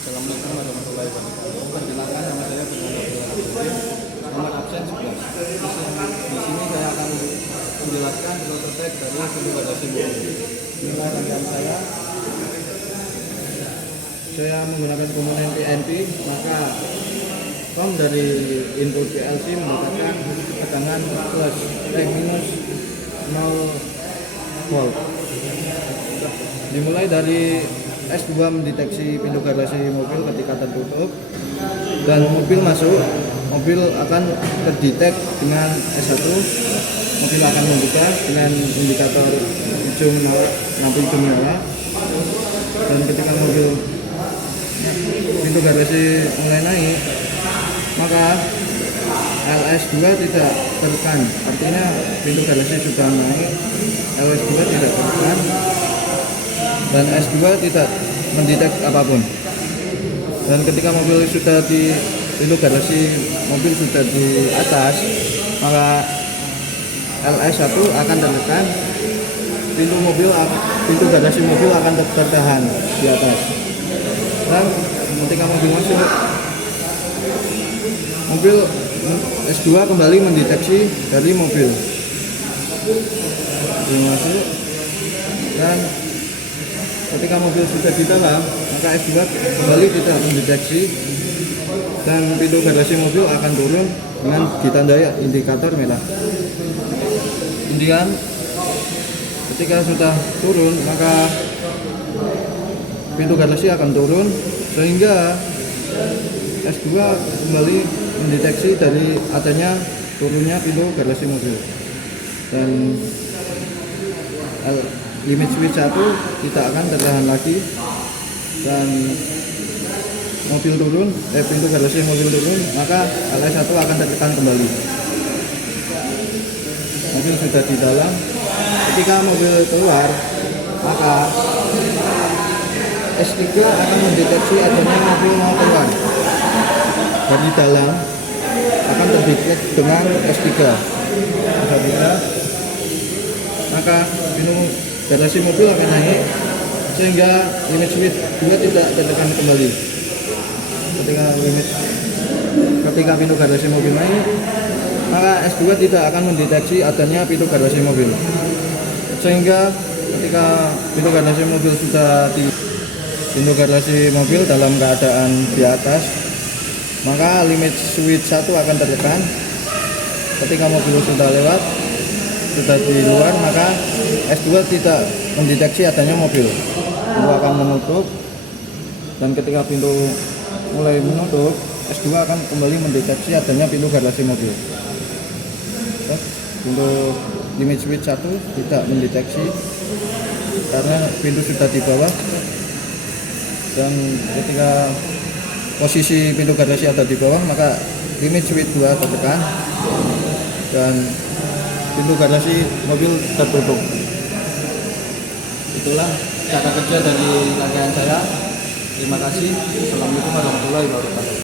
Assalamualaikum warahmatullahi wabarakatuh. Perkenalkan, nama saya Fernando Abdullah. Nomor absen 11. Di sini saya akan menjelaskan terkait dari pintu bagasi mobil. Inilah rangkaian saya menggunakan komponen PNP, maka COM dari input PLC mendapatkan tekanan minus 0 volt. Dimulai dari S2 mendeteksi pintu garasi mobil ketika tertutup dan mobil masuk, mobil akan terdetek dengan S1, mobil akan membuka dengan indikator hijau lampu hijau menyala, dan ketika mobil pintu garasi mulai naik, maka LS2 tidak tekan, artinya pintu garasi sudah naik, LS2 tidak tekan dan S2 tidak mendetek apapun. Dan ketika mobil sudah di pintu garasi mobil sudah di atas, maka LS1 akan tertekan, pintu garasi mobil akan tertahan di atas. Dan ketika mobil masuk, mobil S2 kembali mendeteksi dari mobil masuk, dan ketika mobil sudah di dalam, maka S2 kembali tidak mendeteksi dan pintu garasi mobil akan turun dengan ditandai indikator merah. Kemudian ketika sudah turun, maka pintu garasi akan turun sehingga S2 kembali mendeteksi dari adanya turunnya pintu garasi mobil, dan limit switch 1 tidak akan tertahan lagi dan mobil turun, pintu garasi mobil turun, maka LS1 akan tertekan kembali. Mobil sudah di dalam, ketika mobil keluar, maka S3 akan mendeteksi adanya mobil mau keluar dari dalam, akan terdetek dengan S3. Apabila maka pintu garasi mobil akan naik sehingga limit switch 2 tidak tertekan kembali. Ketika pintu garasi mobil naik, maka S2 tidak akan mendeteksi adanya pintu garasi mobil, sehingga ketika pintu garasi mobil sudah di pintu garasi mobil dalam keadaan di atas, maka limit switch 1 akan tertekan. Ketika mobil sudah lewat, sudah di luar, maka S2 tidak mendeteksi adanya mobil, pintu akan menutup, dan ketika pintu mulai menutup, S2 akan kembali mendeteksi adanya pintu garasi mobil. Pintu limit switch 1 tidak mendeteksi karena pintu sudah di bawah, dan ketika posisi pintu garasi ada di bawah, maka limit switch 2 tertekan dan pintu garasi mobil tertutup. Itulah cara kerja dari rangkaian saya. Terima kasih. Assalamualaikum warahmatullahi wabarakatuh.